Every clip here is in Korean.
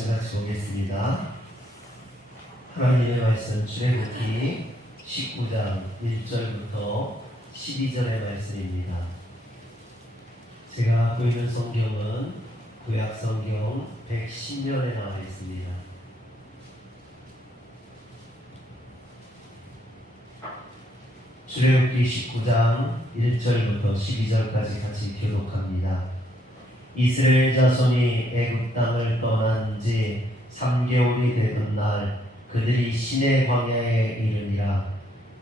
말씀 같이 보겠습니다. 하나님의 말씀 출애굽기 19장 1절부터 12절의 말씀입니다. 제가 갖고 있는 성경은 구약 성경 110면에 나와 있습니다. 출애굽기 19장 1절부터 12절까지 같이 교독합니다. 이스라엘 자손이 애굽 땅을 떠난 지 3개월이 되던 날 그들이 시내 광야에 이르니라.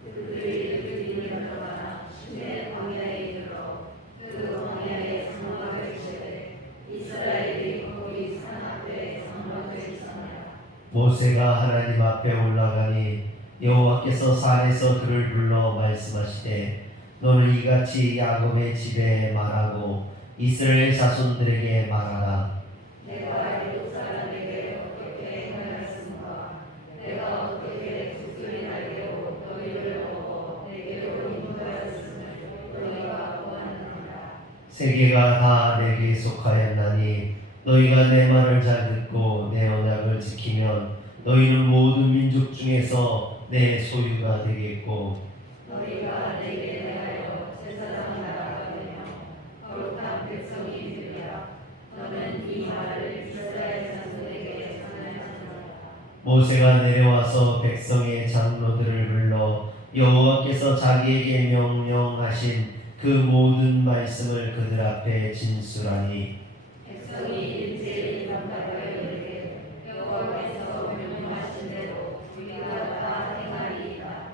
그들이 일어나 시내 광야에 이르러 그 광야에 장막을 치되 이스라엘이 거기 산 앞에 장막을 치니라. 모세가 하나님 앞에 올라가니 여호와께서 산에서 그를 불러 말씀하시되 너는 이같이 야곱의 집에 말하고 이스라엘 자손들에게 말하라. 내가 애굽 사람에게 어떻게 행하였은가. 내가 어떻게 두들이 날개로 너희를 먹어 내게로 인도하였음을 너희가 보았느니라. 세계가 다 내게 속하였나니 너희가 내 말을 잘 듣고 내 언약을 지키면 너희는 모든 민족 중에서 내 소유가 되겠고 너희가 내게 대하여 제사장 나라가 되며 거룩한 백성이 되리라. 너는 이 말을 이스라엘 자손에게 전하였느니라. 모세가 내려와서 백성의 장로들을 불러 여호와께서 자기에게 명령하신 그 모든 말씀을 그들 앞에 진술하니 백성이 일제히 응답하여 이르되 여호와께서 명령하신 대로 우리가 다 행하리이다.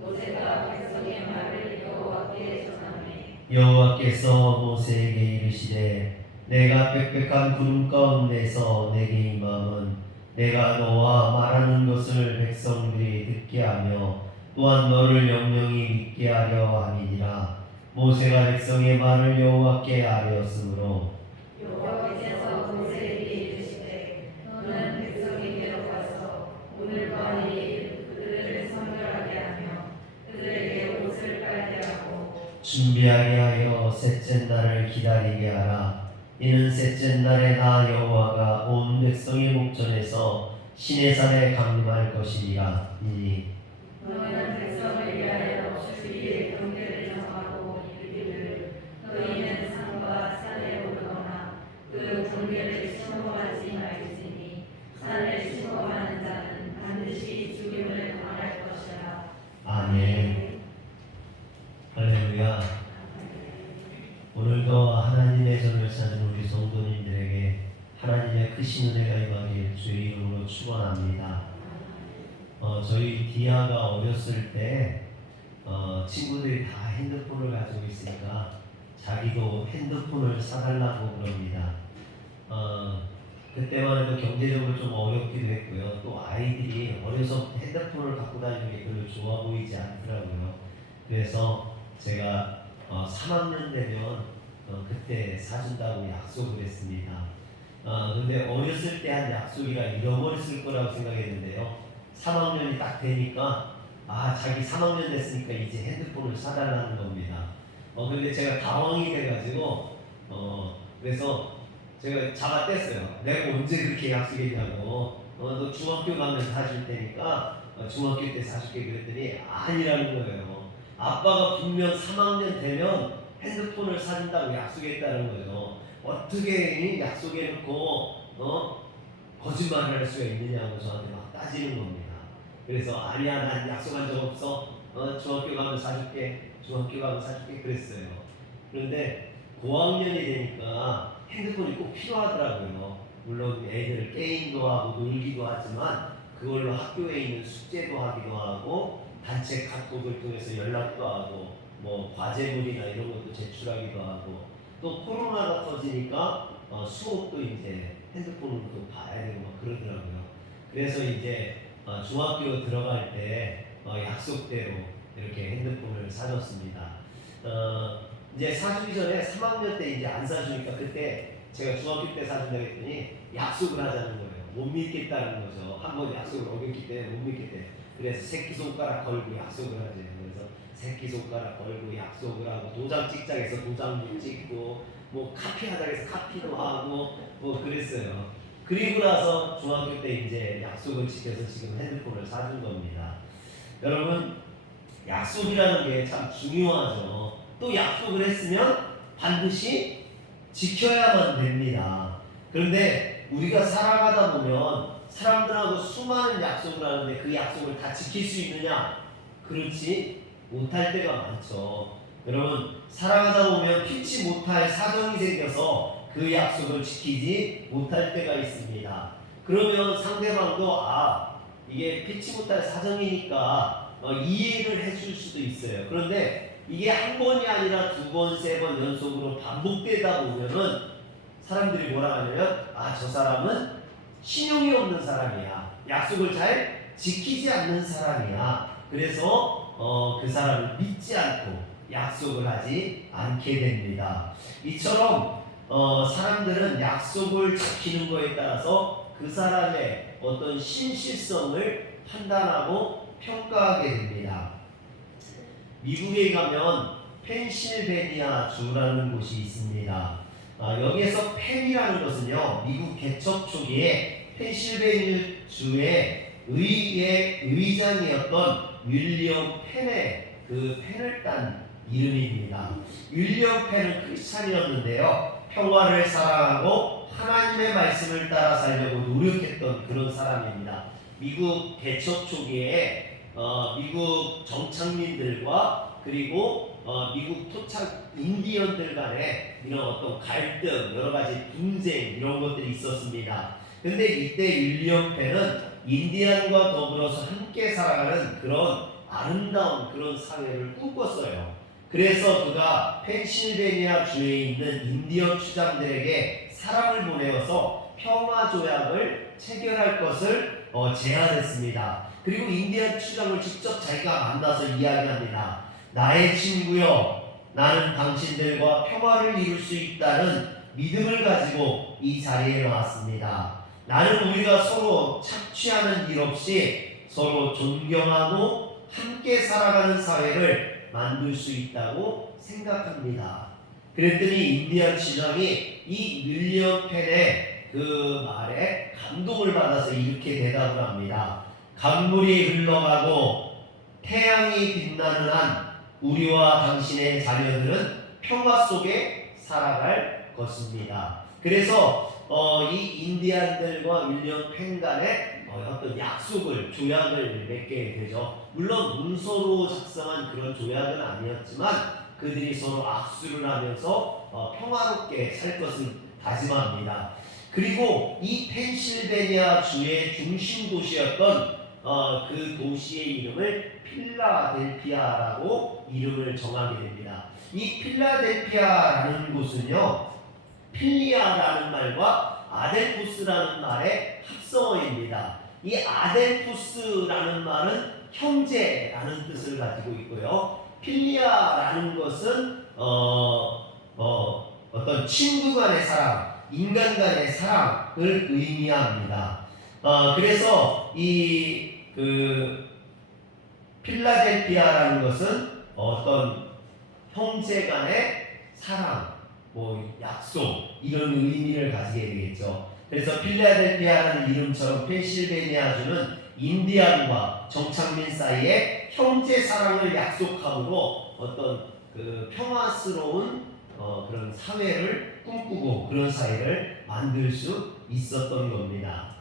모세가 백성의 말을 여호와께 전하매 여호와께서 모세에게 이르시되 내가 빽빽한 구름 가운데서 내게 임함은 내가 너와 말하는 것을 백성들이 듣게 하며 또한 너를 영영히 믿게 하려 함이니라. 모세가 백성의 말을 여호와께 아뢰었으므로 여호와께서 모세에게 이르시되 너는 백성에게로 가서 오늘과 내일 그들을 선별하게 하며 그들에게 옷을 빨게 하고 준비하게 하여 셋째 날을 기다리게 하라. 이는 셋째 날에 나 여호와가 온 백성의 목전에서 시내산에 강림할 것이니라. 너희는 백성을 위하여 주일에 경계를 정하고 이르기를 너희는 산과 산에 오르거나 그 경계를 침범하지 말지니 산을 침범하는 자는 반드시 죽임을 당할 것이라. 아멘. 할렐루야. 오늘도 하나님의 전을 찾은 우리 성도님들에게 하나님의 크신 은혜가 임하길 주의 이름으로 축원합니다. 저희 디아가 어렸을 때 친구들이 다 핸드폰을 가지고 있으니까 자기도 핸드폰을 사달라고 그럽니다. 그때만 해도 경제적으로 좀 어렵기도 했고요. 또 아이들이 어려서 핸드폰을 갖고 다니는 게 별로 좋아 보이지 않더라고요. 그래서 제가 3학년 되면 그때 사준다고 약속을 했습니다. 근데 어렸을 때 한 약속이라 잃어버렸을 거라고 생각했는데요. 3학년이 딱 되니까 자기 3학년 됐으니까 이제 핸드폰을 사달라는 겁니다. 근데 제가 당황이 돼가지고 그래서 제가 잡아뗐어요. 내가 언제 그렇게 약속했냐고. 너 중학교 가면 사줄 테니까 중학교 때 사줄게 그랬더니 아니라는 거예요. 아빠가 분명 3학년 되면 핸드폰을 사준다고 약속했다는 거죠. 어떻게 약속해놓고 거짓말을 할 수가 있느냐고 저한테 막 따지는 겁니다. 그래서 아니야 난 약속한 적 없어. 중학교 가면 사줄게. 중학교 가면 사줄게 그랬어요. 그런데 고학년이 되니까 핸드폰이 꼭 필요하더라고요. 물론 애들 게임도 하고 놀기도 하지만 그걸로 학교에 있는 숙제도 하기도 하고 단체 카톡을 통해서 연락도 하고 뭐 과제물이나 이런 것도 제출하기도 하고 또 코로나가 터지니까 수업도 이제 핸드폰으로 또 봐야 되고 막 그러더라고요. 그래서 이제 중학교 들어갈 때 약속대로 이렇게 핸드폰을 사줬습니다. 이제 사주기 전에 3학년 때 이제 안 사주니까 그때 제가 중학교 때 사준다고 했더니 약속을 하자는 거예요. 못 믿겠다는 거죠. 한번 약속을 어겼기 때문에 못 믿겠대. 그래서 새끼손가락 걸고 약속을 하죠. 그래서 새끼손가락 걸고 약속을 하고 도장 찍자해서 도장도 찍고 뭐 카피하자 해서 카피도 하고 뭐 그랬어요. 그리고 나서 중학교 때 이제 약속을 지켜서 지금 핸드폰을 사준 겁니다. 여러분, 약속이라는 게 참 중요하죠. 또 약속을 했으면 반드시 지켜야만 됩니다. 그런데 우리가 살아가다 보면 사람들하고 수많은 약속을 하는데 그 약속을 다 지킬 수 있느냐? 그렇지 못할 때가 많죠. 여러분, 살아가다 보면 피치 못할 사정이 생겨서 그 약속을 지키지 못할 때가 있습니다. 그러면 상대방도 이게 피치 못할 사정이니까 이해를 해줄 수도 있어요. 그런데 이게 한 번이 아니라 두 번, 세 번 연속으로 반복되다 보면은 사람들이 뭐라 하냐면 저 사람은 신용이 없는 사람이야. 약속을 잘 지키지 않는 사람이야. 그래서 그 사람을 믿지 않고 약속을 하지 않게 됩니다. 이처럼 사람들은 약속을 지키는 것에 따라서 그 사람의 어떤 신실성을 판단하고 평가하게 됩니다. 미국에 가면 펜실베니아 주라는 곳이 있습니다. 여기에서 펜이라는 것은요, 미국 개척 초기에 펜실베니아 주의 의의 의장이었던 윌리엄 펜의 그 펜을 딴 이름입니다. 윌리엄 펜은 크리스찬이었는데요, 평화를 사랑하고 하나님의 말씀을 따라 살려고 노력했던 그런 사람입니다. 미국 개척 초기에 미국 정착민들과 그리고 미국 토착 인디언들 간에 이런 어떤 갈등, 여러 가지 분쟁 이런 것들이 있었습니다. 근데 이때 윌리엄 펜은 인디언과 더불어서 함께 살아가는 그런 아름다운 그런 사회를 꿈꿨어요. 그래서 그가 펜실베니아 주에 있는 인디언 추장들에게 사람을 보내어서 평화 조약을 체결할 것을 제안했습니다. 그리고 인디언 추장을 직접 자기가 만나서 이야기합니다. 나의 친구여, 나는 당신들과 평화를 이룰 수 있다는 믿음을 가지고 이 자리에 나왔습니다. 나는 우리가 서로 착취하는 일 없이 서로 존경하고 함께 살아가는 사회를 만들 수 있다고 생각합니다. 그랬더니 인디언 추장이 이 윌리엄 펜의 그 말에 감동을 받아서 이렇게 대답을 합니다. 강물이 흘러가고 태양이 빛나는 한 우리와 당신의 자녀들은 평화 속에 살아갈 것입니다. 그래서 이 인디안들과 윌리엄 펜 간에 어떤 약속을, 조약을 맺게 되죠. 물론 문서로 작성한 그런 조약은 아니었지만 그들이 서로 악수를 하면서 평화롭게 살 것을 다짐합니다. 그리고 이 펜실베니아 주의 중심 도시였던 그 도시의 이름을 필라델피아라고 이름을 정하게 됩니다. 이 필라델피아라는 곳은요, 필리아라는 말과 아델푸스라는 말의 합성어입니다. 이 아델푸스라는 말은 형제라는 뜻을 가지고 있고요, 필리아라는 것은 어떤 친구 간의 사랑, 인간 간의 사랑을 의미합니다. 그래서 이 필라델피아라는 것은 어떤 형제 간의 사랑, 약속 이런 의미를 가지게 되겠죠. 그래서 필라델피아라는 이름처럼 펜실베니아주는 인디안과 정착민 사이에 형제 사랑을 약속함으로 어떤 그 평화스러운 그런 사회를 꿈꾸고 그런 사회를 만들 수 있었던 겁니다.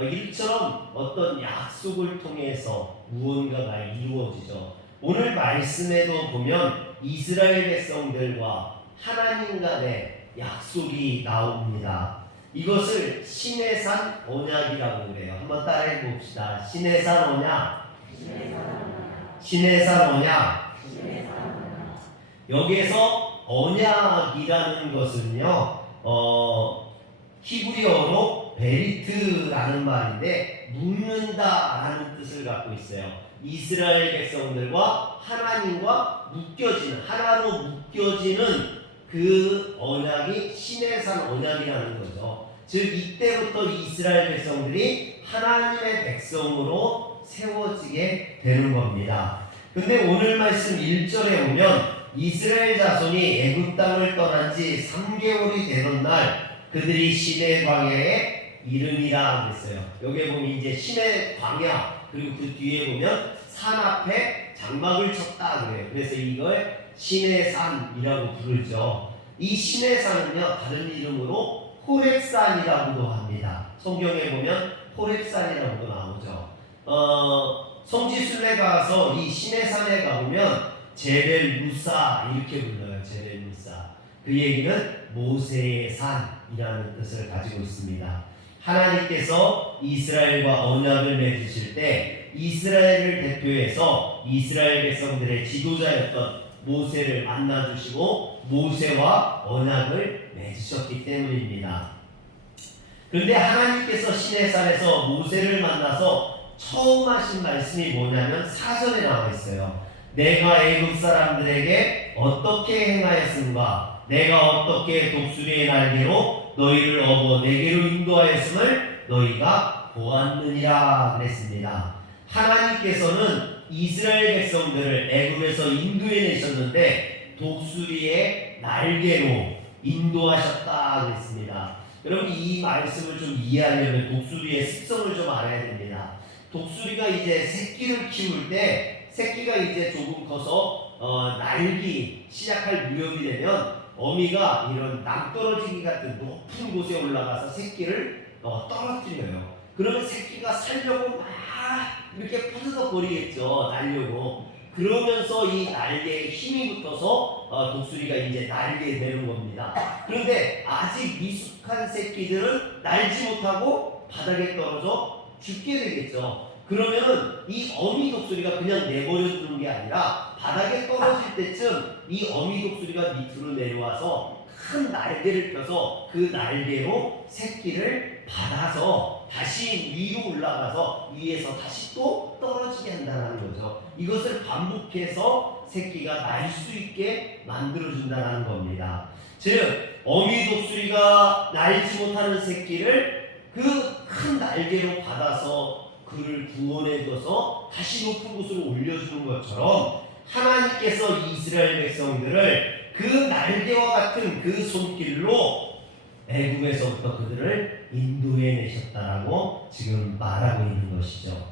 이처럼 어떤 약속을 통해서 무언가가 이루어지죠. 오늘 말씀에도 보면 이스라엘 백성들과 하나님 간의 약속이 나옵니다. 이것을 시내산 언약이라고 그래요. 한번 따라해 봅시다. 시내산 언약. 시내산 언약. 여기에서 언약이라는 것은요, 히브리어로 베리트라는 말인데 묶는다라는 뜻을 갖고 있어요. 이스라엘 백성들과 하나님과 묶여지는, 하나로 묶여지는 그 언약이 시내산 언약이라는 거죠. 즉 이때부터 이스라엘 백성들이 하나님의 백성으로 세워지게 되는 겁니다. 근데 오늘 말씀 1절에 보면 이스라엘 자손이 애굽 땅을 떠난 지 3개월이 되던 날 그들이 시내 광야에 이름이라 그랬어요. 여기에 보면 이제 신의 광야, 그리고 그 뒤에 보면 산 앞에 장막을 쳤다 그래요. 그래서 이걸 신의 산이라고 부르죠. 이 신의 산은요, 다른 이름으로 호렙산이라고도 합니다. 성경에 보면 호렙산이라고도 나오죠. 성지순례 가서 이 신의 산에 가보면 제벨 무사 이렇게 불러요. 제벨 무사. 그 얘기는 모세의 산이라는 뜻을 가지고 있습니다. 하나님께서 이스라엘과 언약을 맺으실 때 이스라엘을 대표해서 이스라엘 백성들의 지도자였던 모세를 만나주시고 모세와 언약을 맺으셨기 때문입니다. 그런데 하나님께서 시내산에서 모세를 만나서 처음 하신 말씀이 뭐냐면 사전에 나와 있어요. 내가 애굽 사람들에게 어떻게 행하였음과 내가 어떻게 독수리의 날개로 너희를 업어 내게로 인도하였음을 너희가 보았느니라 그랬습니다. 하나님께서는 이스라엘 백성들을 애굽에서 인도해내셨는데 독수리의 날개로 인도하셨다 그랬습니다. 여러분 이 말씀을 좀 이해하려면 독수리의 습성을 좀 알아야 됩니다. 독수리가 이제 새끼를 키울 때 새끼가 이제 조금 커서 날기 시작할 무렵이 되면 어미가 이런 낭떠러지기 같은 높은 곳에 올라가서 새끼를 떨어뜨려요. 그러면 새끼가 살려고 막 이렇게 푸드덕거리겠죠. 날려고. 그러면서 이 날개에 힘이 붙어서 독수리가 이제 날게 되는 겁니다. 그런데 아직 미숙한 새끼들은 날지 못하고 바닥에 떨어져 죽게 되겠죠. 그러면은 이 어미 독수리가 그냥 내버려 두는 게 아니라 바닥에 떨어질 때쯤 이 어미 독수리가 밑으로 내려와서 큰 날개를 펴서 그 날개로 새끼를 받아서 다시 위로 올라가서 위에서 다시 또 떨어지게 한다는 거죠. 이것을 반복해서 새끼가 날 수 있게 만들어준다는 겁니다. 즉 어미 독수리가 날지 못하는 새끼를 그 큰 날개로 받아서 그를 구원해줘서 다시 높은 곳으로 올려주는 것처럼 하나님께서 이스라엘 백성들을 그 날개와 같은 그 손길로 애굽에서부터 그들을 인도해내셨다라고 지금 말하고 있는 것이죠.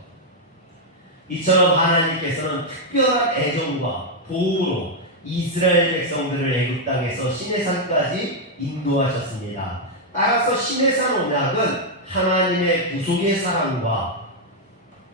이처럼 하나님께서는 특별한 애정과 보호로 이스라엘 백성들을 애굽 땅에서 시내산까지 인도하셨습니다. 따라서 시내산 언약은 하나님의 구속의 사랑과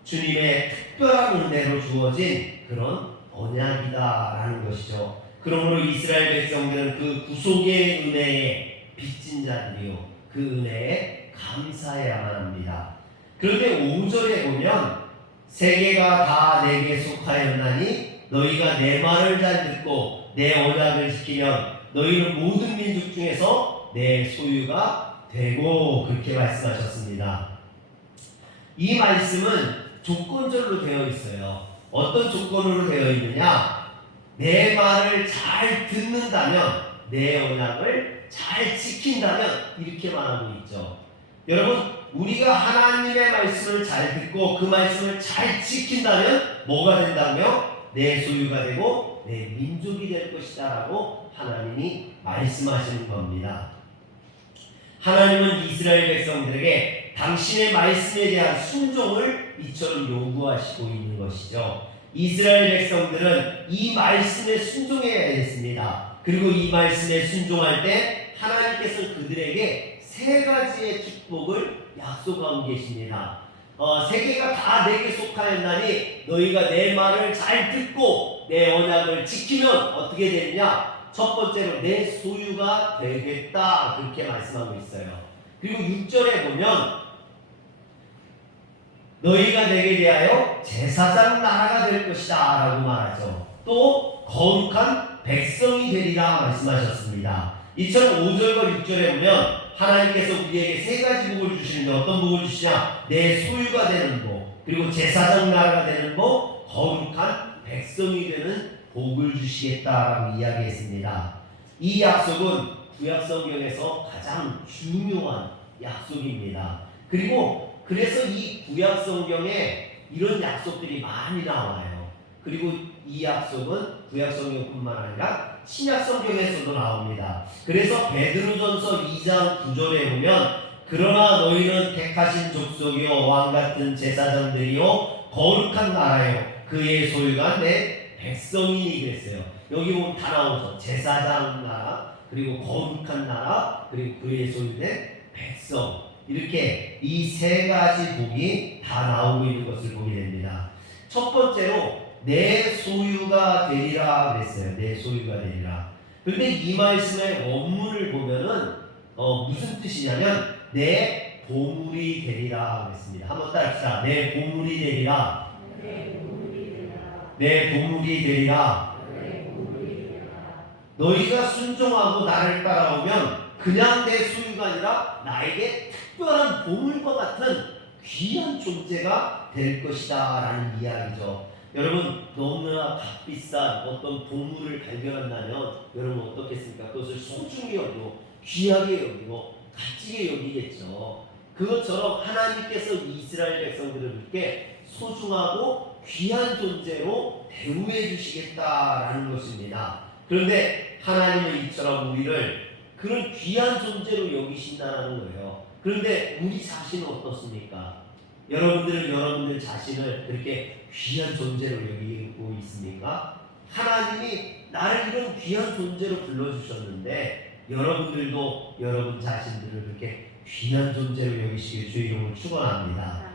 주님의 특별한 은혜로 주어진 그런 언약이다라는 것이죠. 그러므로 이스라엘 백성들은 그 구속의 은혜에 빚진 자들이요 그 은혜에 감사해야만 합니다. 그런데 5절에 보면 세계가 다 내게 속하였나니 너희가 내 말을 잘 듣고 내 언약을 지키면 너희는 모든 민족 중에서 내 소유가 되고 그렇게 말씀하셨습니다. 이 말씀은 조건절로 되어 있어요. 어떤 조건으로 되어 있느냐? 내 말을 잘 듣는다면, 내 언약을 잘 지킨다면 이렇게 말하고 있죠. 여러분, 우리가 하나님의 말씀을 잘 듣고 그 말씀을 잘 지킨다면 뭐가 된다며? 내 소유가 되고 내 민족이 될 것이다 라고 하나님이 말씀하시는 겁니다. 하나님은 이스라엘 백성들에게 당신의 말씀에 대한 순종을 이처럼 요구하시고 있는 것이죠. 이스라엘 백성들은 이 말씀에 순종해야 했습니다. 그리고 이 말씀에 순종할 때 하나님께서 그들에게 세 가지의 축복을 약속하고 계십니다. 세계가 다 내게 속하였나니 너희가 내 말을 잘 듣고 내 언약을 지키면 어떻게 되느냐? 첫 번째로 내 소유가 되겠다 그렇게 말씀하고 있어요. 그리고 6절에 보면 너희가 내게 대하여 제사장 나라가 될 것이다 라고 말하죠. 또 거룩한 백성이 되리라 말씀하셨습니다. 이처럼 5절과 6절에 보면 하나님께서 우리에게 세 가지 복을 주시는데 어떤 복을 주시냐? 내 소유가 되는 복, 그리고 제사장 나라가 되는 복, 거룩한 백성이 되는 복을 주시겠다라고 이야기했습니다. 이 약속은 구약성경에서 가장 중요한 약속입니다. 그리고 그래서 이 구약성경에 이런 약속들이 많이 나와요. 그리고 이 약속은 구약성경뿐만 아니라 신약성경에서도 나옵니다. 그래서 베드로전서 2장 9절에 보면 그러나 너희는 택하신 족속이요 왕 같은 제사장들이요 거룩한 나라요 그의 소유가 내 백성이니 그랬어요. 여기 보면 다 나오죠. 제사장 나라, 그리고 거룩한 나라, 그리고 그의 소유된 백성. 이렇게 이 세 가지 복이 다 나오고 있는 것을 보게 됩니다. 첫 번째로 내 소유가 되리라 그랬어요. 내 소유가 되리라. 그런데 이 말씀의 원문을 보면은 무슨 뜻이냐면 내 보물이 되리라 그랬습니다. 한번 따라합시다. 내 보물이 되리라. 내 보물이 되리라. 너희가 순종하고 나를 따라오면 그냥 내 소유가 아니라 나에게 특별한 보물과 같은 귀한 존재가 될 것이다 라는 이야기죠. 여러분 너무나 값비싼 어떤 보물을 발견한다면 여러분 어떻겠습니까? 그것을 소중히 여기고 귀하게 여기고 값지게 여기겠죠. 그것처럼 하나님께서 이스라엘 백성들을 이렇게 소중하고 귀한 존재로 대우해 주시겠다라는 것입니다. 그런데 그러니까 이처럼 우리를 그런 귀한 존재로 여기신다는 거예요. 그런데 우리 자신은 어떻습니까? 여러분들은 여러분들 자신을 그렇게 귀한 존재로 여기고 있습니까? 하나님이 나를 이런 귀한 존재로 불러주셨는데 여러분들도 여러분 자신들을 그렇게 귀한 존재로 여기시길 주의 이름으로 축원합니다.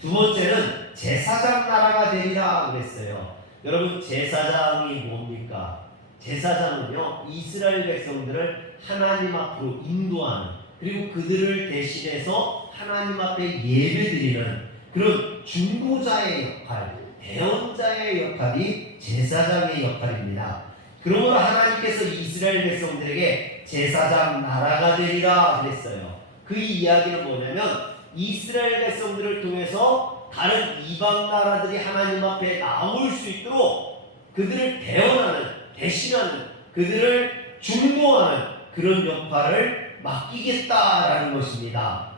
두 번째는 제사장 나라가 되리라 그랬어요. 여러분 제사장이 뭡니까? 제사장은요 이스라엘 백성들을 하나님 앞으로 인도하는 그리고 그들을 대신해서 하나님 앞에 예배드리는 그런 중보자의 역할, 대언자의 역할이 제사장의 역할입니다. 그러므로 하나님께서 이스라엘 백성들에게 제사장 나라가 되리라 그랬어요. 그 이야기는 뭐냐면 이스라엘 백성들을 통해서 다른 이방 나라들이 하나님 앞에 나올 수 있도록 그들을 대언하는, 대신하는, 그들을 중보하는 그런 역할을 맡기겠다라는 것입니다.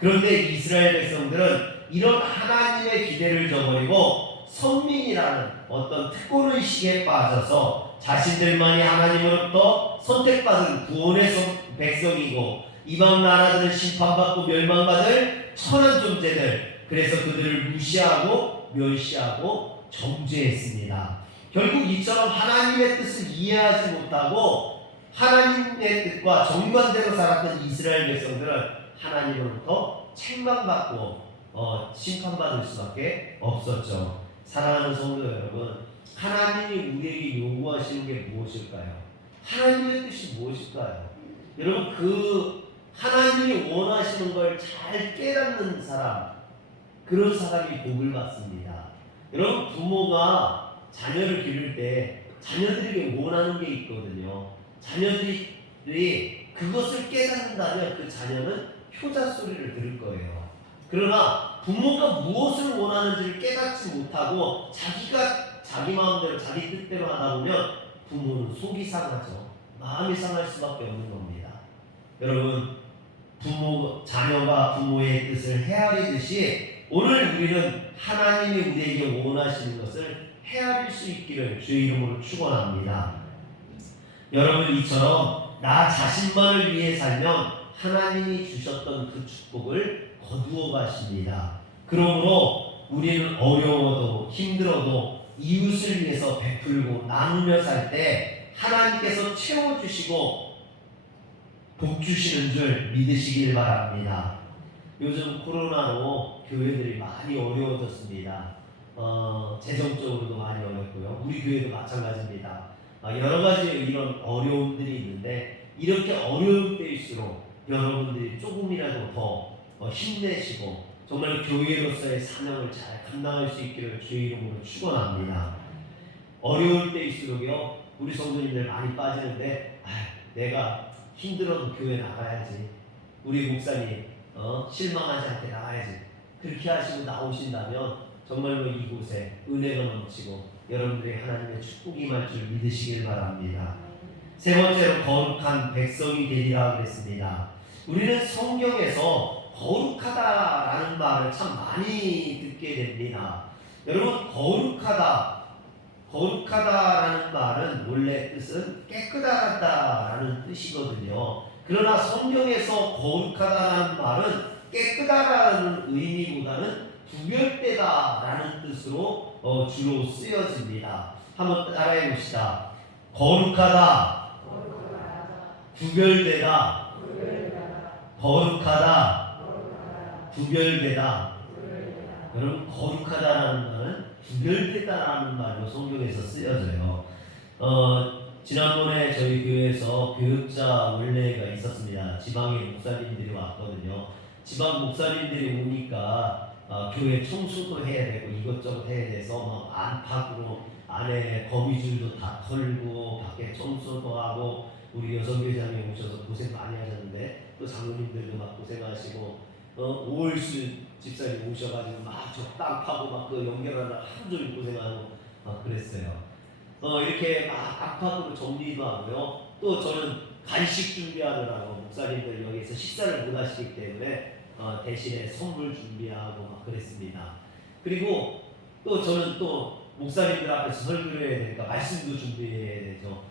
그런데 이스라엘 백성들은 이런 하나님의 기대를 저버리고 선민이라는 어떤 특권의식에 빠져서 자신들만이 하나님으로부터 선택받은 구원의 백성이고 이방 나라들은 심판받고 멸망받을 천한 존재들, 그래서 그들을 무시하고 멸시하고 정죄했습니다. 결국 이처럼 하나님의 뜻을 이해하지 못하고 하나님의 뜻과 정반대로 살았던 이스라엘 백성들은 하나님으로부터 책망받고 심판받을 수밖에 없었죠. 사랑하는 성도 여러분, 하나님이 우리에게 요구하시는 게 무엇일까요? 하나님의 뜻이 무엇일까요? 여러분 그 하나님이 원하시는 걸 잘 깨닫는 사람, 그런 사람이 복을 받습니다. 여러분 부모가 자녀를 기를 때 자녀들에게 원하는 게 있거든요. 자녀들이 그것을 깨닫는다면 그 자녀는 효자 소리를 들을 거예요. 그러나 부모가 무엇을 원하는지를 깨닫지 못하고 자기가 자기 마음대로 자기 뜻대로 하다 보면 부모는 속이 상하죠. 마음이 상할 수밖에 없는 겁니다. 여러분 자녀가 부모의 뜻을 헤아리듯이 오늘 우리는 하나님이 우리에게 원하시는 것을 헤아릴 수 있기를 주의 이름으로 축원합니다. 여러분 이처럼 나 자신만을 위해 살면 하나님이 주셨던 그 축복을 거두어 가십니다. 그러므로 우리는 어려워도 힘들어도 이웃을 위해서 베풀고 나누며 살 때 하나님께서 채워주시고 복 주시는 줄 믿으시길 바랍니다. 요즘 코로나로 교회들이 많이 어려워졌습니다. 재정적으로도 많이 어렵고요. 우리 교회도 마찬가지입니다. 여러 가지 이런 어려움들이 있는데 이렇게 어려울 때일수록 여러분들이 조금이라도 더 힘내시고 정말 교회로서의 사명을 잘 감당할 수 있기를 주의 이름으로 축원합니다. 어려울 때일수록요 우리 성도님들 많이 빠지는데 내가 힘들어도 교회 나가야지. 우리 목사님 실망하지 않게 나가야지. 그렇게 하시고 나오신다면 정말로 이곳에 은혜가 넘치고 여러분들이 하나님의 축복이 임할 줄 믿으시길 바랍니다. 세 번째로 거룩한 백성이 되리라 그랬습니다. 우리는 성경에서 거룩하다라는 말을 참 많이 듣게 됩니다. 여러분 거룩하다라는 말은 원래 뜻은 깨끗하다라는 뜻이거든요. 그러나 성경에서 거룩하다라는 말은 깨끗하다라는 의미보다는 구별되다라는 뜻으로 주로 쓰여집니다. 한번 따라해 봅시다. 거룩하다, 구별되다, 거룩하다, 구별되다. 여러분, 거룩하다라는 말은 구별되다라는 말로 성경에서 쓰여져요. 지난번에 저희 교회에서 교육자 원래가 있었습니다. 지방에 목사님들이 왔거든요. 지방 목사님들이 오니까 교회 청소도 해야 되고 이것저것 해야 돼서 막 안팎으로 안에 거미줄도 다 털고 밖에 청소도 하고 우리 여성교장님 오셔서 고생 많이 하셨는데 또 장로님들도 막 고생하시고 오월수 집사님 오셔가지고 막 저 땅 파고 막 그 연결하느라 하루 종일 고생하고 막 그랬어요. 이렇게 막 안팎으로 정리도 하고요. 또 저는 간식 준비하느라고 목사님들 여기서 식사를 못 하시기 때문에 대신에 선물 준비하고 막 그랬습니다. 그리고 또 저는 또 목사님들 앞에서 설교를 해야 되니까 말씀도 준비해야 되죠.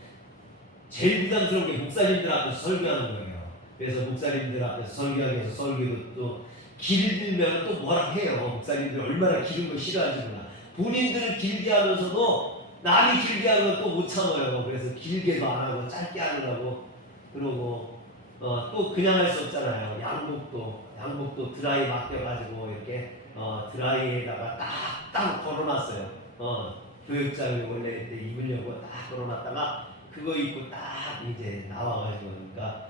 제일 부담스러운 게 목사님들 앞에서 설교하는 거예요. 그래서 목사님들 앞에서 설교하기 위해서 설교도 또 길면 또 뭐라 해요. 목사님들 얼마나 기는 거 싫어하는지 몰라. 본인들은 길게 하면서도 남이 길게 하면 또 못 참아요. 그래서 길게도 안 하고 짧게 하느라고 그러고 또 그냥 할 수 없잖아요. 양복도 드라이 맡겨가지고 이렇게 드라이에다가 딱 걸어놨어요. 교육장이 원래 그때 입으려고 딱 걸어놨다가 그거 입고 딱 이제 나와가지고 그러니까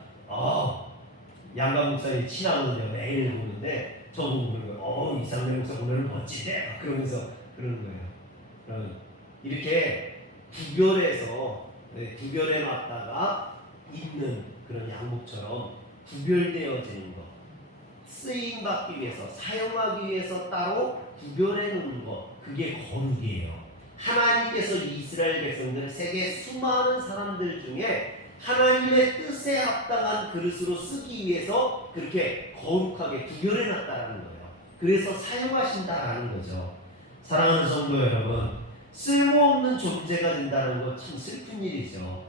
양감 목사님 친하거든요. 매일 보는데 저보고 그러는 거예요. 이상래 목사 오늘은 멋지네. 그러면서 그러는 거예요. 이렇게 구별해 놨다가 입는 그런 양복처럼 구별되어지는 것, 쓰임 받기 위해서 사용하기 위해서 따로 구별해 놓는 것, 그게 거룩이에요. 하나님께서 이스라엘 백성들 세계 수많은 사람들 중에 하나님의 뜻에 합당한 그릇으로 쓰기 위해서 그렇게 거룩하게 구별해 놨다라는 거예요. 그래서 사용하신다라는 거죠. 사랑하는 성도 여러분, 쓸모없는 존재가 된다는 건 참 슬픈 일이죠.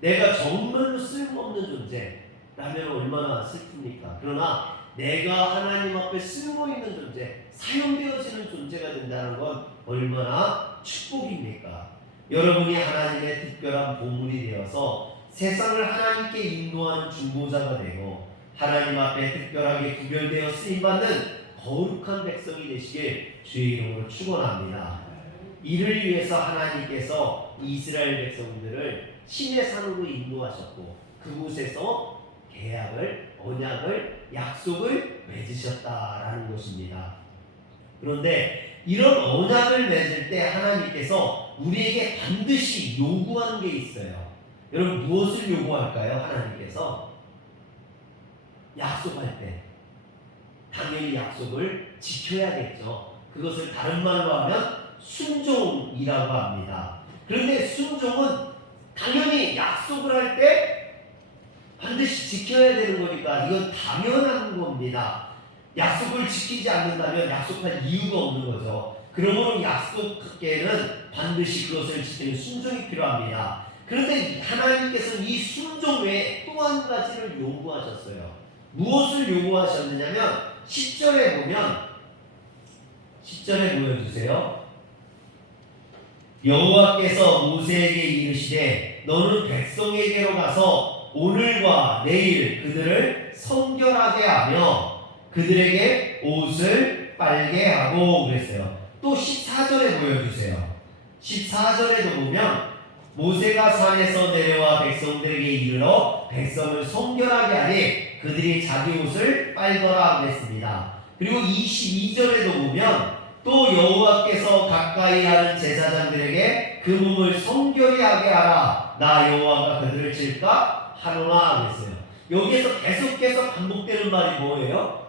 내가 정말로 쓸모없는 존재라면 얼마나 슬픕니까? 그러나 내가 하나님 앞에 쓸모있는 존재, 사용되어지는 존재가 된다는 건 얼마나 축복입니까? 여러분이 하나님의 특별한 보물이 되어서 세상을 하나님께 인도하는 중보자가 되고 하나님 앞에 특별하게 구별되어 쓰임받는 거룩한 백성이 되시길 주의 이름으로 축원합니다. 이를 위해서 하나님께서 이스라엘 백성들을 신의 산으로 인도하셨고 그곳에서 계약을, 언약을, 약속을 맺으셨다라는 것입니다. 그런데 이런 언약을 맺을 때 하나님께서 우리에게 반드시 요구하는 게 있어요. 여러분 무엇을 요구할까요? 하나님께서 약속할 때 당연히 약속을 지켜야겠죠. 그것을 다른 말로 하면 순종이라고 합니다. 그런데 순종은 당연히 약속을 할 때 반드시 지켜야 되는 거니까 이건 당연한 겁니다. 약속을 지키지 않는다면 약속할 이유가 없는 거죠. 그러므로 약속에는 반드시 그것을 지키는 순종이 필요합니다. 그런데 하나님께서는 이 순종 외에 또 한 가지를 요구하셨어요. 무엇을 요구하셨느냐면 10절에 보면 10절에 보여주세요. 여호와께서 모세에게 이르시되 너는 백성에게로 가서 오늘과 내일 그들을 성결하게 하며 그들에게 옷을 빨게 하고 그랬어요. 또 14절에 보여주세요. 14절에도 보면 모세가 산에서 내려와 백성들에게 이르러 백성을 성결하게 하니 그들이 자기 옷을 빨더라 그랬습니다. 그리고 22절에도 보면 또 여호와께서 가까이 하는 제사장들에게 그 몸을 성결히 하게 하라. 나 여호와가 그들을 칠까 하노라 그랬어요. 여기에서 계속해서 반복되는 말이 뭐예요?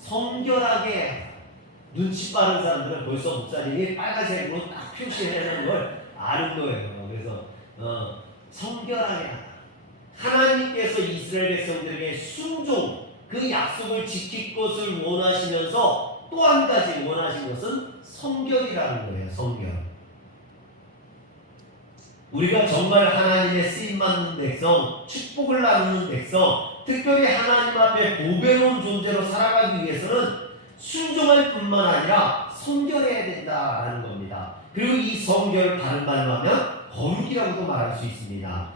성결하게. 눈치 빠른 사람들은 벌써 목사님이 빨간색으로 딱 표시해놓은 걸 아는 거예요. 그래서 성결하게 하라. 하나님께서 이스라엘 백성들에게 순종, 그 약속을 지킬 것을 원하시면서 또 한 가지 원하신 것은 성결이라는 거예요. 성결. 우리가 정말 하나님의 쓰임받는 백성, 축복을 나누는 백성, 특별히 하나님 앞에 보배로운 존재로 살아가기 위해서는 순종할 뿐만 아니라 성결해야 된다라는 겁니다. 그리고 이 성결 다른 말로 하면 거룩이라고도 말할 수 있습니다.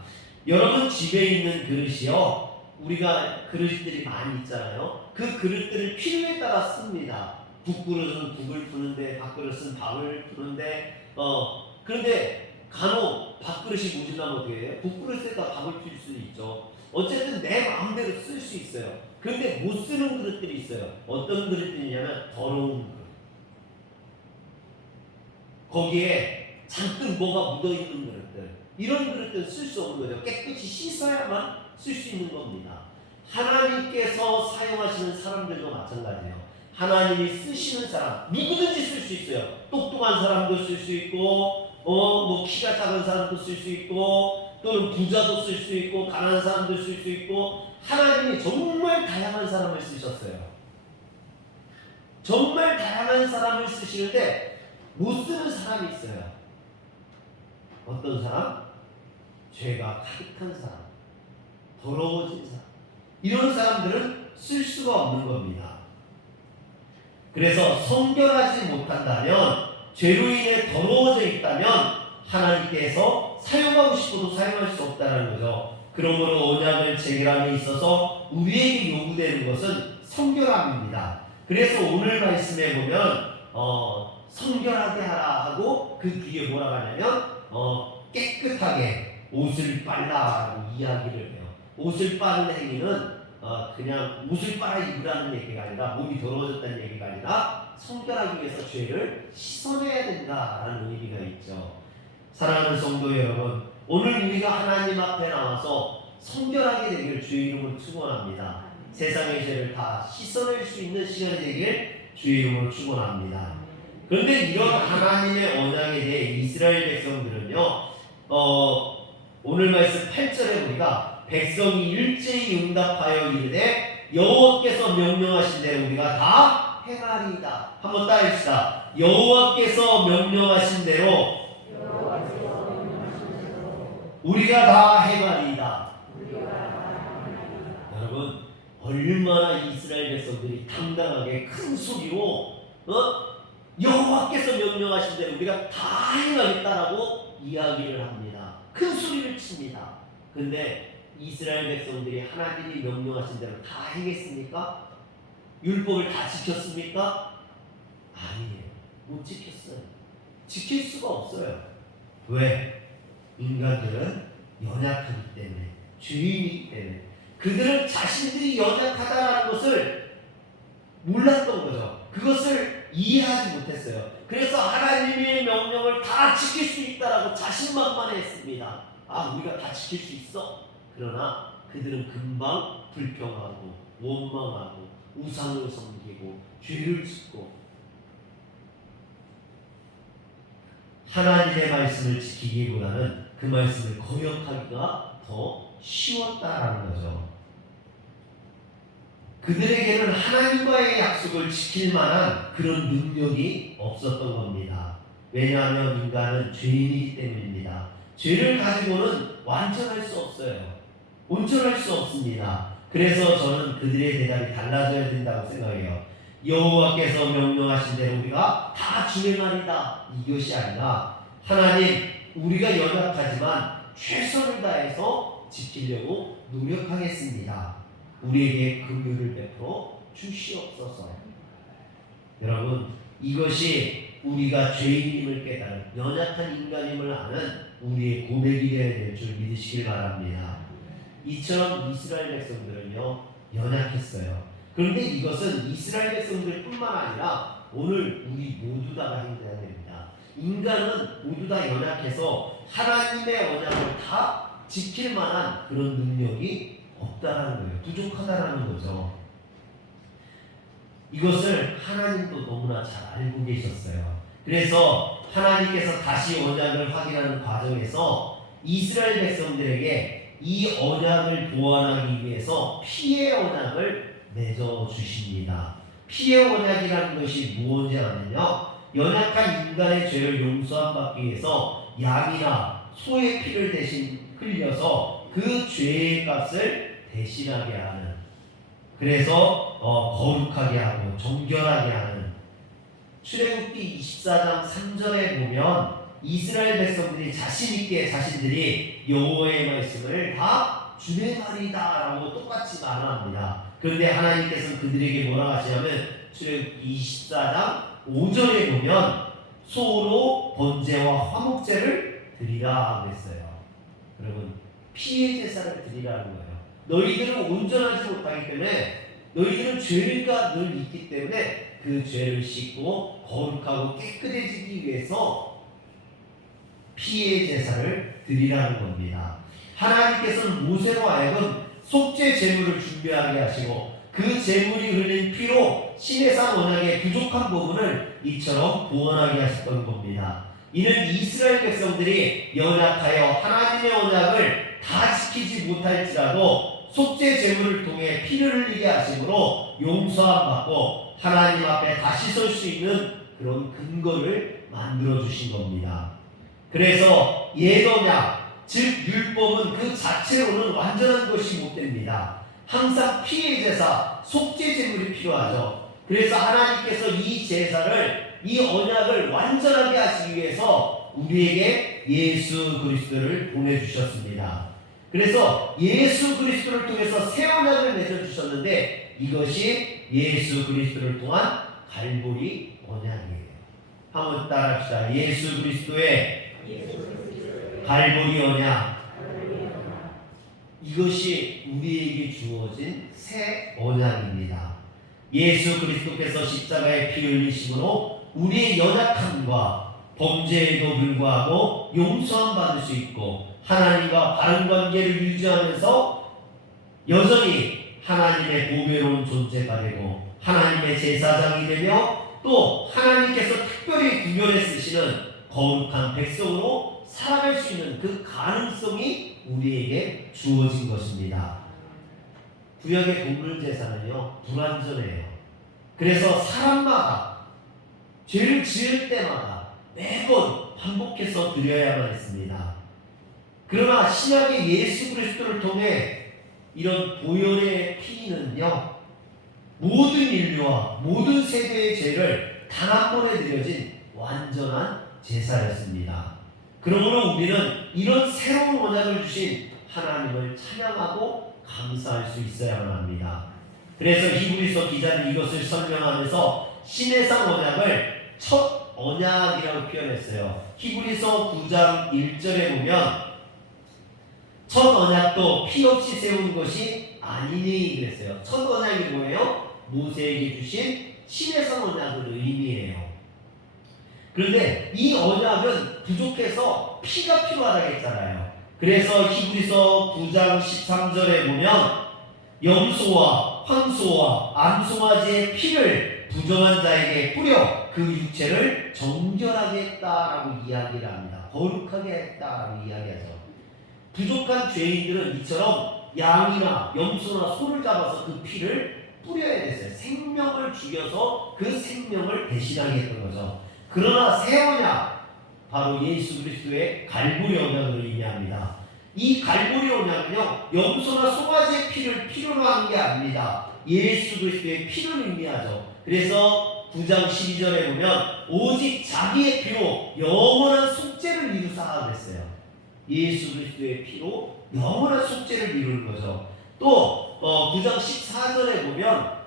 여러분 집에 있는 그릇이요, 우리가 그릇들이 많이 있잖아요. 그 그릇들을 필요에 따라 씁니다. 국그릇은 국을 푸는데, 밥그릇은 밥을 푸는데, 그런데 간혹 밥그릇이 모자라면 어떻게 해요? 국그릇에다 밥을 필 수도 있죠. 어쨌든 내 마음대로 쓸 수 있어요. 그런데 못 쓰는 그릇들이 있어요. 어떤 그릇들이냐면 더러운 그릇. 거기에 잔뜩 뭐가 묻어있는 그릇들, 이런 그릇들은 쓸 수 없는 거죠. 깨끗이 씻어야만 쓸 수 있는 겁니다. 하나님께서 사용하시는 사람들도 마찬가지예요. 하나님이 쓰시는 사람 누구든지 쓸 수 있어요. 똑똑한 사람도 쓸 수 있고, 뭐 키가 작은 사람도 쓸 수 있고, 또는 부자도 쓸 수 있고, 가난한 사람도 쓸 수 있고, 하나님이 정말 다양한 사람을 쓰셨어요. 정말 다양한 사람을 쓰시는데 못 쓰는 사람이 있어요. 어떤 사람? 죄가 가득한 사람, 더러워진 사람, 이런 사람들은 쓸 수가 없는 겁니다. 그래서 성결하지 못한다면, 죄로 인해 더러워져 있다면 하나님께서 사용하고 싶어도 사용할 수 없다는 거죠. 그러므로 언약을 체결함에 있어서 우리에게 요구되는 것은 성결함입니다. 그래서 오늘 말씀에 보면 성결하게 하라 하고 그 뒤에 뭐라고 하냐면 깨끗하게 옷을 빨라라고 이야기를 해요. 옷을 빠는 행위는 그냥 옷을 빨아 입으라는 얘기가 아니라, 몸이 더러워졌다는 얘기가 아니라 성결하기 위해서 죄를 씻어내야 된다라는 의미가 있죠. 사랑하는 성도 여러분, 오늘 우리가 하나님 앞에 나와서 성결하게 되기를 주의 이름으로 축원합니다. 세상의 죄를 다 씻어낼 수 있는 시간이 되길 주의 이름으로 축원합니다. 그런데 이런 하나님의 언약에 대해 이스라엘 백성들은요, 오늘 말씀 8절에 우리가 백성이 일제히 응답하여 이르되 여호와께서 명령하신 대로 우리가 다 행하리이다. 한번 따라합시다. 여호와께서 명령하신 대로 우리가 다 행하리이다. 여러분, 얼마나 이스라엘 백성들이 당당하게 큰 소리로 여호와께서 명령하신 대로 우리가 다 행하겠다라고 이야기를 합니다. 큰 소리를 칩니다. 근데 이스라엘 백성들이 하나님이 명령하신 대로 다 행했습니까? 율법을 다 지켰습니까? 아니에요. 못 지켰어요. 지킬 수가 없어요. 왜? 인간들은 연약하기 때문에, 죄인이기 때문에. 그들은 자신들이 연약하다는 것을 몰랐던 거죠. 그것을 이해하지 못했어요. 그래서 하나님의 명령을 다 지킬 수 있다라고 자신만만했습니다. 우리가 다 지킬 수 있어. 그러나 그들은 금방 불평하고 원망하고 우상을 섬기고 죄를 짓고, 하나님의 말씀을 지키기보다는 그 말씀을 거역하기가 더 쉬웠다라는 거죠. 그들에게는 하나님과의 약속을 지킬 만한 그런 능력이 없었던 겁니다. 왜냐하면 인간은 죄인이기 때문입니다. 죄를 가지고는 완전할 수 없어요. 온전할 수 없습니다. 그래서 저는 그들의 대답이 달라져야 된다고 생각해요. 여호와께서 명령하신 대로 우리가 다 준행하리다, 이것이 아니라 하나님, 우리가 연약하지만 최선을 다해서 지키려고 노력하겠습니다. 우리에게 긍휼을 베풀어 주시옵소서. 여러분, 이것이 우리가 죄인임을 깨달은, 연약한 인간임을 아는 우리의 고백이 되어야 될 줄 믿으시길 바랍니다. 이처럼 이스라엘 백성들은요, 연약했어요. 그런데 이것은 이스라엘 백성들 뿐만 아니라 오늘 우리 모두 다가 행해야 됩니다. 인간은 모두 다 연약해서 하나님의 언약을 다 지킬 만한 그런 능력이 없다라는 거예요. 부족하다라는 거죠. 이것을 하나님도 너무나 잘 알고 계셨어요. 그래서 하나님께서 다시 언약을 확인하는 과정에서 이스라엘 백성들에게 이 언약을 보완하기 위해서 피의 언약을 맺어주십니다. 피의 언약이라는 것이 무엇이냐면요, 연약한 인간의 죄를 용서받기 위해서 양이나 소의 피를 대신 흘려서 그 죄의 값을 대신하게 하는, 그래서 거룩하게 하고 정결하게 하는. 출애굽기 24장 3절에 보면 이스라엘 백성들이 자신있게 자신들이 여호와의 말씀을 다 주의 말이다라고 똑같이 말합니다. 그런데 하나님께서는 그들에게 뭐라 하시냐면 출애굽기 24장 5절에 보면 소로 번제와 화목제를 드리라 그랬어요. 여러분, 피의 제사를 드리라는 거예요. 너희들은 온전하지 못하기 때문에, 너희들은 죄가 늘 있기 때문에 그 죄를 씻고 거룩하고 깨끗해지기 위해서 피의 제사를 드리라는 겁니다. 하나님께서는 모세로 하여금 속죄 제물을 준비하게 하시고 그 제물이 흘린 피로 시내산 언약의 부족한 부분을 이처럼 보완하게 하셨던 겁니다. 이는 이스라엘 백성들이 연약하여 하나님의 언약을 다 지키지 못할지라도 속죄 제물을 통해 피를 흘리게 하심으로 용서함 받고 하나님 앞에 다시 설 수 있는 그런 근거를 만들어 주신 겁니다. 그래서 옛 언약, 즉 율법은 그 자체로는 완전한 것이 못 됩니다. 항상 피의 제사, 속죄 제물이 필요하죠. 그래서 하나님께서 이 제사를, 이 언약을 완전하게 하시기 위해서 우리에게 예수 그리스도를 보내주셨습니다. 그래서 예수 그리스도를 통해서 새 언약을 맺어주셨는데 이것이 예수 그리스도를 통한 갈보리 언약이에요. 한번 따라합시다. 예수 그리스도의 갈보리 언약. 이것이 우리에게 주어진 새 언약입니다. 예수 그리스도께서 십자가에 피 흘리심으로 우리의 연약함과 범죄에도 불구하고 용서함 받을 수 있고 하나님과 바른 관계를 유지하면서 여전히 하나님의 보배로운 존재가 되고 하나님의 제사장이 되며 또 하나님께서 특별히 구별해 쓰시는 거룩한 백성으로 살아갈 수 있는 그 가능성이 우리에게 주어진 것입니다. 구약의 동물 제사는요 불완전해요. 그래서 사람마다 죄를 지을 때마다 매번 반복해서 드려야만 했습니다. 그러나 신약의 예수 그리스도를 통해 이런 보혈의 피는요 모든 인류와 모든 세대의 죄를 단 한 번에 드려진 완전한 제사였습니다. 그러므로 우리는 이런 새로운 언약을 주신 하나님을 찬양하고 감사할 수 있어야만 합니다. 그래서 히브리서 기자는 이것을 설명하면서 시내산 언약을 첫 언약이라고 표현했어요. 히브리서 9장 1절에 보면 첫 언약도 피 없이 세운 것이 아니니 그랬어요. 첫 언약이 뭐예요? 모세에게 주신 시내산 언약을 의미해요. 그런데 이 언약은 부족해서 피가 필요하다고 했잖아요. 그래서 히브리서 9장 13절에 보면 염소와 황소와 암송아지의 피를 부정한 자에게 뿌려 그 육체를 정결하게 했다라고 이야기를 합니다. 거룩하게 했다라고 이야기하죠. 부족한 죄인들은 이처럼 양이나 염소나 소를 잡아서 그 피를 뿌려야 됐어요. 생명을 죽여서 그 생명을 대신하게 했던 거죠. 그러나 새 언약, 바로 예수 그리스도의 갈보리 언약을 의미합니다. 이 갈보리 언약은요 염소나 송아지의 피를 필요로 하는 게 아닙니다. 예수 그리스도의 피를 의미하죠. 그래서 9장 12절에 보면 오직 자기의 피로 영원한 속죄를 이루사 그랬어요. 예수 그리스도의 피로 영원한 속죄를 이루는 거죠. 또 9장 14절에 보면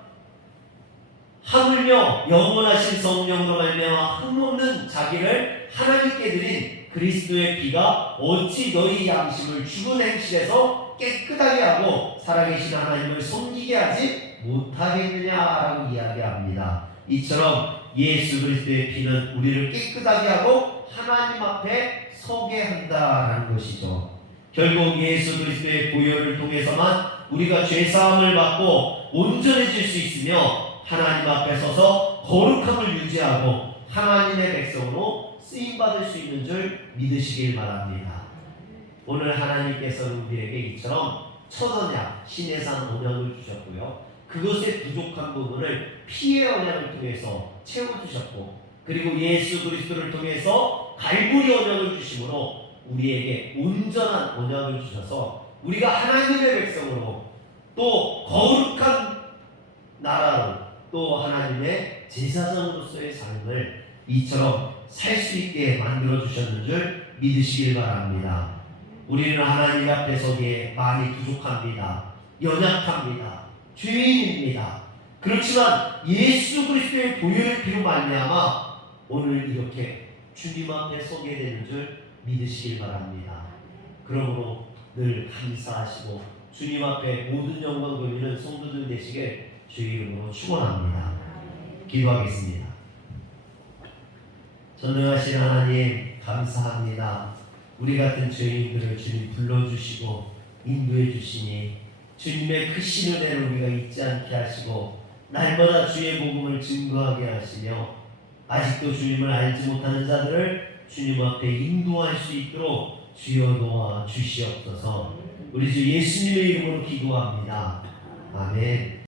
하물며 영원하신 성령으로 말미암아 흠없는 자기를 하나님께 드린 그리스도의 피가 어찌 너희 양심을 죽은 행실에서 깨끗하게 하고 살아계신 하나님을 섬기게 하지 못하겠느냐라고 이야기합니다. 이처럼 예수 그리스도의 피는 우리를 깨끗하게 하고 하나님 앞에 서게 한다라는 것이죠. 결국 예수 그리스도의 보혈을 통해서만 우리가 죄사함을 받고 온전해질 수 있으며 하나님 앞에 서서 거룩함을 유지하고 하나님의 백성으로 쓰임받을 수 있는 줄 믿으시길 바랍니다. 오늘 하나님께서는 우리에게 이처럼 첫 언약 시내산 언약을 주셨고요. 그것의 부족한 부분을 피의 언약을 통해서 채워주셨고 그리고 예수 그리스도를 통해서 갈보리 언약을 주심으로 우리에게 온전한 언약을 주셔서 우리가 하나님의 백성으로 또 거룩한 나라로 또 하나님의 제사장으로서의 삶을 이처럼 살 수 있게 만들어 주셨는 줄 믿으시길 바랍니다. 우리는 하나님 앞에 서기에 많이 부족합니다. 연약합니다. 죄인입니다. 그렇지만 예수 그리스도의 보혈의 피로 말미암아 오늘 이렇게 주님 앞에 서게 되는 줄 믿으시길 바랍니다. 그러므로 늘 감사하시고 주님 앞에 모든 영광 돌리는 성도들 되시길 주의 이름으로 축원합니다. 기도하겠습니다. 전능하신 하나님 감사합니다. 우리 같은 죄인들을 주님 불러주시고 인도해 주시니 주님의 크신 은혜를 우리가 잊지 않게 하시고 날마다 주의 복음을 증거하게 하시며 아직도 주님을 알지 못하는 자들을 주님 앞에 인도할 수 있도록 주여 도와 주시옵소서. 우리 주 예수님의 이름으로 기도합니다. 아멘.